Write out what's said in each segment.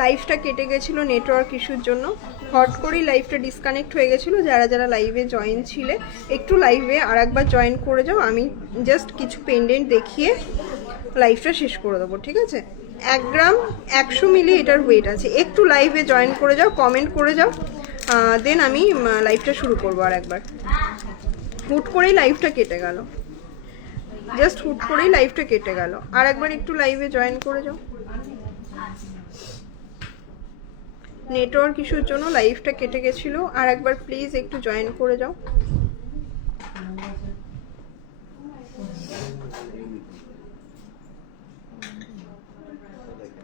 লাইফটা কেটে গেছিল নেটওয়ার্ক ইস্যুর জন্য। হট করেই লাইফটা ডিসকানেক্ট হয়ে গেছিল। যারা যারা লাইভে জয়েন ছিলে, একটু লাইভে আর একবার জয়েন করে যাও। আমি জাস্ট কিছু পেন্ডেন্ট দেখিয়ে লাইভটা শেষ করে দেবো, ঠিক আছে? এক গ্রাম একশো মিলি এটার ওয়েট আছে। একটু লাইভে জয়েন করে যাও কমেন্ট করে যাও। দেন আমি লাইভটা শুরু করব আর একবার হুট করেই লাইভটা কেটে গেল। জাস্ট হুট করেই লাইভটা কেটে গেল। আর একবার একটু লাইভে জয়েন করে যাও। নেটওয়ার্ক ইস্যুর জন্য লাইভটা কেটে গেছিল। আর একবার প্লিজ একটু জয়েন করে যাও।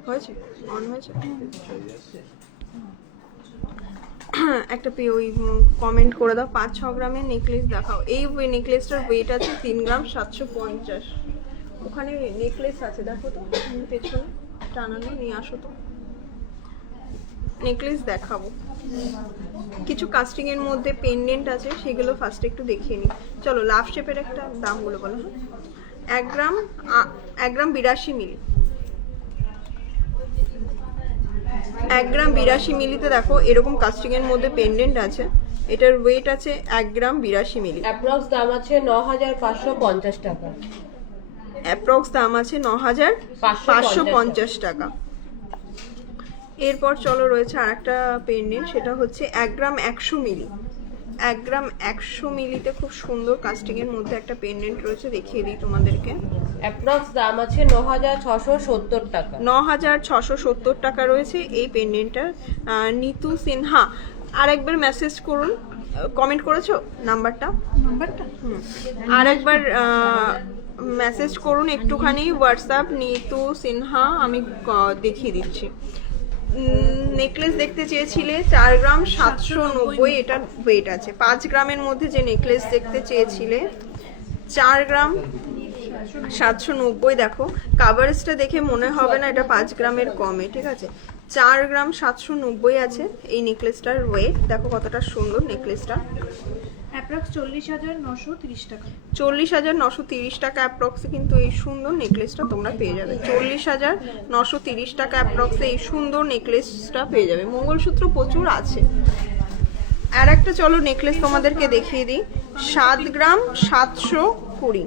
হয়েছে? অন হয়েছে? একটা ওই কমেন্ট করে দাও। পাঁচ, ছ গ্রামের নেকলেস দেখাও। এই নেকলেসটার ওয়েট আছে তিন গ্রাম সাতশো পঞ্চাশ। ওখানে নেকলেস আছে, দেখো তো। পেছনে টানানো নিয়ে আসো তো। নেকলেস দেখাবো। কিছু কাস্টিং এর মধ্যে পেন্ডেন্ট আছে সেগুলো ফার্স্ট একটু দেখিয়ে নিই। চলো লাভ শেপের একটা দামগুলো বলো হ্যাঁ? এক গ্রাম এক গ্রাম বিরাশি মিলি। এক গ্রাম বিরাশি মিলিতে দেখো এরকম কাস্টিং এর মধ্যে পেন্ডেন্ট আছে। এটার ওয়েট আছে এক গ্রাম বিরাশি মিলি। অ্যাপ্রক্স দাম আছে ন হাজার পাঁচশো পঞ্চাশ টাকা। অ্যাপ্রক্স দাম আছে ন হাজার পাঁচশো পঞ্চাশ টাকা। এরপর চলো রয়েছে আর একটা পেন্ডেন্ট সেটা হচ্ছে এক গ্রাম একশো মিলি। এক গ্রাম একশো মিলিতে খুব সুন্দর কাস্টিং এর মধ্যে একটা পেন্ডেন্ট রয়েছে দেখিয়ে দিই তোমাদেরকে। অ্যাপ্রক্স দাম আছে ন হাজার ছশো সত্তর টাকা। ন হাজার ছশো সত্তর টাকা রয়েছে এই পেন্ডেন্টটার নিতু সিনহা আর একবার মেসেজ করুন। কমেন্ট করেছ নাম্বারটা? নাম্বারটা? আর একবার মেসেজ করুন একটুখানি হোয়াটসঅ্যাপ নিতু সিনহা আমি দেখিয়ে দিচ্ছি। নেকলেস দেখতে চেয়েছিলে চার গ্রাম সাতশো নব্বই এটার ওয়েট আছে। পাঁচ গ্রামের মধ্যে যে নেকলেস দেখতে চেয়েছিলে চার গ্রাম সাতশো নব্বই দেখো। কাভারেজটা দেখে মনে হবে না এটা পাঁচ গ্রামের কমে ঠিক আছে? চার গ্রাম সাতশো নব্বই আছে এই নেকলেসটার ওয়েট দেখো কতটা সুন্দর নেকলেসটা অ্যাপ্রক্স চল্লিশ হাজার নশো তিরিশ টাকা। চল্লিশ হাজার নশো তিরিশ টাকা অ্যাপ্রক্সে কিন্তু এই সুন্দর নেকলেসটা তোমরা পেয়ে যাবে। চল্লিশ হাজার নশো তিরিশ টাকা অ্যাপ্রক্সে এই সুন্দর নেকলেসটা পেয়ে যাবে। মঙ্গলসূত্র প্রচুর আছে। আর একটা চলো নেকলেস তোমাদেরকে দেখিয়ে দিই। সাত গ্রাম সাতশো কুড়ি।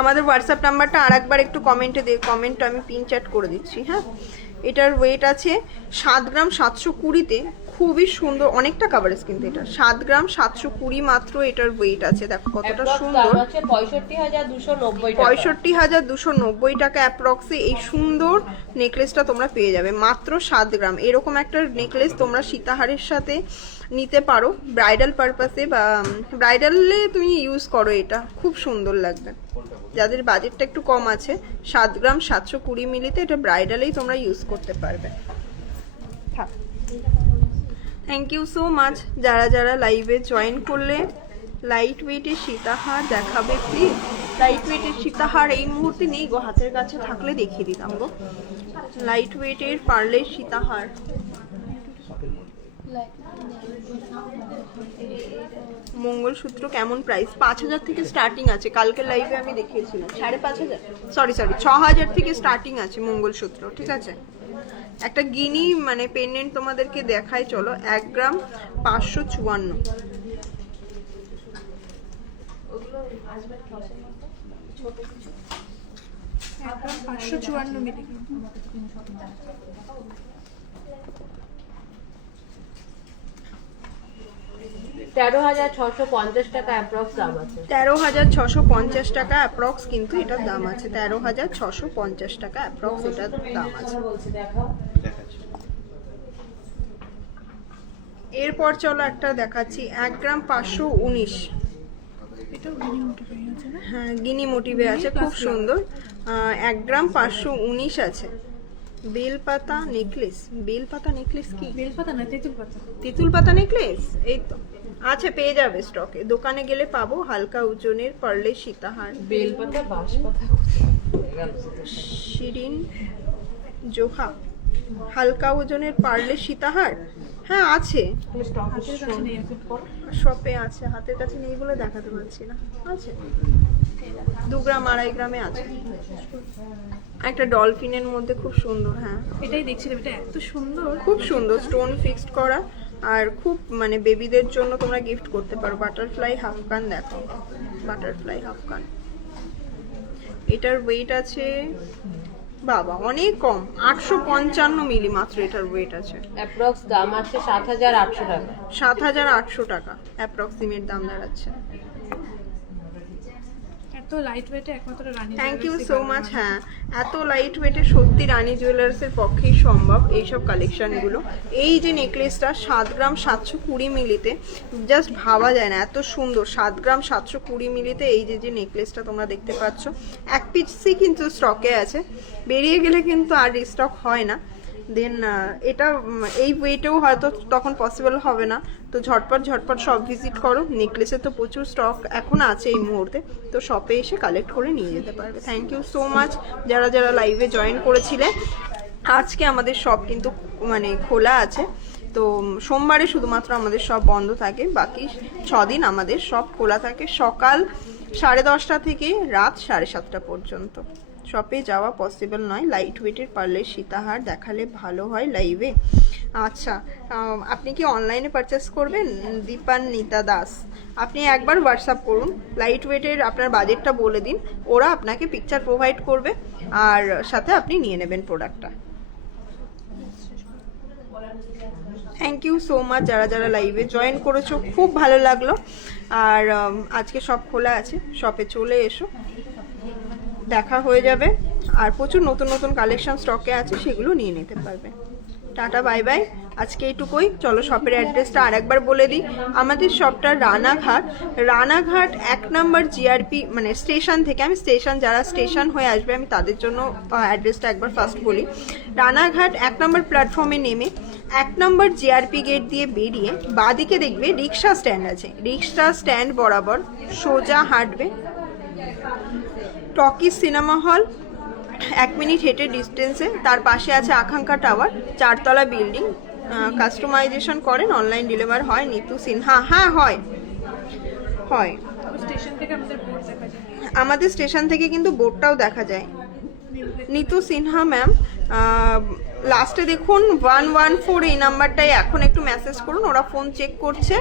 আমাদের হোয়াটসঅ্যাপ নাম্বারটা আর একবার একটু কমেন্টে দে কমেন্ট আমি পিন চ্যাট করে দিচ্ছি হ্যাঁ? এটার ওয়েট আছে সাত গ্রাম সাতশো কুড়িতে। খুবই সুন্দর অনেকটা কাভারেজ কিন্তু এটা। সাত গ্রাম সাতশো কুড়ি মাত্র এটার ওয়েট আছে। দেখো কতটা সুন্দর। আছে পঁয়ষট্টি হাজার দুশো নব্বই টাকা। অ্যাপ্রক্সে এই সুন্দর নেকলেসটা তোমরা পেয়ে যাবে। মাত্র সাত গ্রাম। এরকম একটা নেকলেস তোমরা সীতাহারের সাথে নিতে পারো। ব্রাইডাল পারপাসে বা ব্রাইডালে তুমি ইউজ করো এটা। খুব সুন্দর লাগবে। যাদের বাজেটটা একটু কম আছে সাত গ্রাম সাতশো কুড়ি মিলিতে এটা ব্রাইডালেই তোমরা ইউজ করতে পারবে। থ্যাংক ইউ সো মাচ যারা যারা লাইভে জয়েন করলে লাইট ওয়েটের সীতাহার দেখাবে প্লিজ লাইট ওয়েটের সীতাহার এই মুহূর্তে নেই, গো, হাতের কাছে থাকলে দেখিয়ে দিতাম, গো। লাইট ওয়েটের পারলে সীতাহার। মঙ্গলসূত্র কেমন প্রাইস পাঁচ হাজার থেকে স্টার্টিং আছে। কালকে লাইভে আমি দেখিয়েছিলাম। সাড়ে পাঁচ হাজার। সরি সরি ছ হাজার থেকে স্টার্টিং আছে মঙ্গলসূত্র, ঠিক আছে? একটা গিনি মানে পেন্ডেন্ট তোমাদেরকে দেখাই চলো এক গ্রাম পাঁচশো চুয়ান্ন। পাঁচশো তেরো হাজার ছশো পঞ্চাশ টাকা অ্যাপ্রক্স দাম আছে। তেরো হাজার ছশো পঞ্চাশ টাকা অ্যাপ্রক্স কিন্তু এটার দাম আছে। তেরো হাজার ছশো পঞ্চাশ টাকা অ্যাপ্রক্স এটার দাম আছে বলছি দেখাও এরপর চলো একটা দেখাচ্ছি এক গ্রাম পাঁচশো উনিশ। হয়ে গিনি মোটিভে আছে খুব সুন্দর। এক গ্রাম পাঁচশো উনিশ আছে। বেলপাতা নেকলেস। বেলপাতা নেকলেস কি? বেলপাতা না তেঁতুল পাতা তেঁতুল পাতা নেকলেস? এই তো। আছে পেয়ে যাবে স্টকে দোকানে গেলে পাবো হালকা ওজনের পারলে সীতাহার। বেলপাতা বাঁশ পাতা শিরিন জোহা। হালকা ওজনের পারলে সীতাহার? হ্যাঁ আছে। শপে আছে হাতের কাছে নেই বলে দেখাতে পারছি না। আছে। দু গ্রাম আড়াই গ্রামে আছে। একটা ডলফিনের মধ্যে খুব সুন্দর হ্যাঁ। এটাই দেখছিলাম এটা এত সুন্দর। খুব সুন্দর স্টোন ফিক্সড করা। আর খুব মানে বেবিদের জন্য তোমরা গিফট করতে পারো। বাটারফ্লাই হাফ কান দেখো। বাটারফ্লাই হাফ কান এটার ওয়েট আছে বাবা অনেক কম। আটশো পঞ্চান্ন মিলি মাত্র এটার ওয়েট আছে। অ্যাপ্রক্স দাম আছে সাত হাজার আটশো টাকা। সাত হাজার আটশো টাকা অ্যাপ্রক্সিমেট দাম দাঁড়াচ্ছে। এত লাইট ওয়েটে একমাত্র Rani thank you so much হ্যাঁ। এত লাইট ওয়েটে সত্যি রানী জুয়েলার্সের পক্ষেই সম্ভব এইসব কালেকশনগুলো এই যে নেকলেসটা সাত গ্রাম সাতশো কুড়ি মিলিতে জাস্ট ভাবা যায় না এত সুন্দর। সাত গ্রাম সাতশো কুড়ি মিলিতে এই যে যে নেকলেসটা তোমরা দেখতে পাচ্ছ এক পিসই কিন্তু স্টকে আছে। বেরিয়ে গেলে কিন্তু আর রিস্টক হয় না। দেন এটা এই ওয়েটেও হয়তো তখন পসিবল হবে না। তো ঝটপট ঝটপট সব ভিজিট করো। নেকলেসে তো প্রচুর স্টক এখন আছে এই মুহূর্তে। তো শপে এসে কালেক্ট করে নিয়ে যেতে পারবে। থ্যাংক ইউ সো মাচ যারা যারা লাইভে জয়েন করেছিলে। আজকে আমাদের শপ কিন্তু মানে খোলা আছে। তো সোমবারে শুধুমাত্র আমাদের সব বন্ধ থাকে। বাকি ছদিন আমাদের সব খোলা থাকে সকাল সাড়ে দশটা থেকে রাত সাড়ে সাতটা পর্যন্ত। শপে যাওয়া পসিবল নয়। লাইট ওয়েটের পারলে সীতাহার দেখালে ভালো হয় লাইভে আচ্ছা আপনি কি অনলাইনে পারচেস করবেন? দীপান্বিতা দাস। আপনি একবার হোয়াটসঅ্যাপ করুন। লাইট ওয়েটের আপনার বাজেটটা বলে দিন। ওরা আপনাকে পিকচার প্রোভাইড করবে। আর সাথে আপনি নিয়ে নেবেন প্রোডাক্টটা থ্যাংক ইউ সো মাচ যারা যারা লাইভে জয়েন করেছ, খুব ভালো লাগল। আর আজকে সব খোলা আছে। শপে চলে এসো। দেখা হয়ে যাবে। আর প্রচুর নতুন নতুন কালেকশন স্টকে আছে, সেগুলো নিয়ে নিতে পারবে। টাটা বাই বাই আজকে এইটুকুই। চলো শপের অ্যাড্রেসটা আরেকবার বলে দিই। আমাদের শপটা রানাঘাট। রানাঘাট এক নম্বর জিআরপি মানে স্টেশন থেকে, আমি স্টেশন যারা স্টেশন হয়ে আসবে, আমি তাদের জন্য অ্যাড্রেসটা একবার ফার্স্ট বলি। রানাঘাট এক নম্বর প্ল্যাটফর্মে নেমে, এক নম্বর জিআরপি গেট দিয়ে বেরিয়ে, বাদিকে দেখবে রিক্সা স্ট্যান্ড আছে। রিক্সা স্ট্যান্ড বরাবর সোজা হাঁটবে। টকি সিনেমা হল এক মিনিট হেঁটে ডিস্টেন্সে তার পাশে আছে আকাঙ্ক্ষা টাওয়ার চারতলা বিল্ডিং কাস্টমাইজেশন করেন অনলাইন ডেলিভার হয় নিতু সিনহা হ্যাঁ হয় হয়। যায়। আমাদের স্টেশন থেকে কিন্তু বোর্ডটাও দেখা যায়। নিতু সিনহা ম্যাম লাস্টে দেখুন ওয়ান ওয়ান ফোর এই নাম্বারটাই এখন একটু মেসেজ করুন, ওরা ফোন চেক করছে।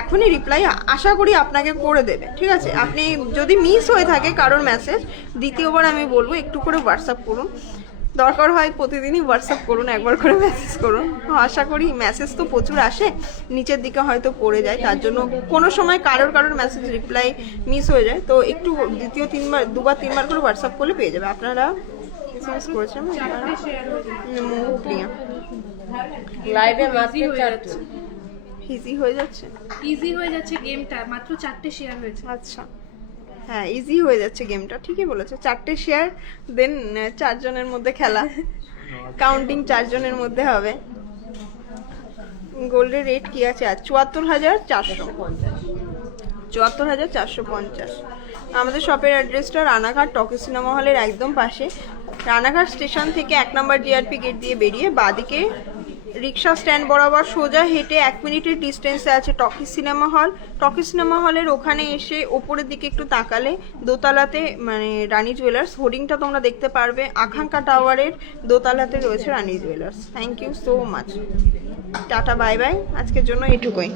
এখনই রিপ্লাই আশা করি আপনাকে করে দেবে, ঠিক আছে? আপনি যদি মিস হয়ে থাকে কারোর মেসেজ দ্বিতীয়বার আমি বলব, একটু করে হোয়াটসঅ্যাপ করুন। দরকার হয় প্রতিদিনই হোয়াটসঅ্যাপ করুন একবার করে মেসেজ করুন। আশা করি মেসেজ তো প্রচুর আসে নিচের দিকে হয়তো পড়ে যায় তার জন্য কোনো সময় কারোর কারোর মেসেজ রিপ্লাই মিস হয়ে যায়। তো একটু দ্বিতীয় তিনবার দুবার তিনবার করে হোয়াটসঅ্যাপ করলে পেয়ে যাবে। আপনারা এসএমএস করেছেন? লাইভে মাত্র ইজি হয়ে যাচ্ছে। ইজি হয়ে যাচ্ছে? গেমটা মাত্র চারটে শেয়ার হয়েছে। আচ্ছা। হ্যাঁ ইজি হয়ে যাচ্ছে গেমটা ঠিকই বলেছ। চারটে শেয়ার দেন চারজনের মধ্যে খেলা। কাউন্টিং চারজনের মধ্যে হবে। গোল্ডের রেট কি আছে? আর চুয়াত্তর হাজার চারশো। চুয়াত্তর হাজার চারশো পঞ্চাশ। আমাদের শপের অ্যাড্রেসটা রানাঘাট টকি সিনেমা হলের একদম পাশে। রানাঘাট স্টেশন থেকে এক নম্বর জিআরপি গেট দিয়ে বেরিয়ে বাদিকে রিক্সা স্ট্যান্ড বরাবর সোজা হেঁটে এক মিনিটের ডিস্টেন্সে আছে talkie cinema hall. Talkie cinema হলের ওখানে এসে ওপরের দিকে একটু তাকালে দোতলাতে মানে রানী জুয়েলার্স। হোর্ডিংটা তোমরা দেখতে পারবে। আকাঙ্ক্ষা টাওয়ারের দোতলাতে রয়েছে Rani jewellers. Thank you so much tata bye bye আজকের জন্য এটুকুই।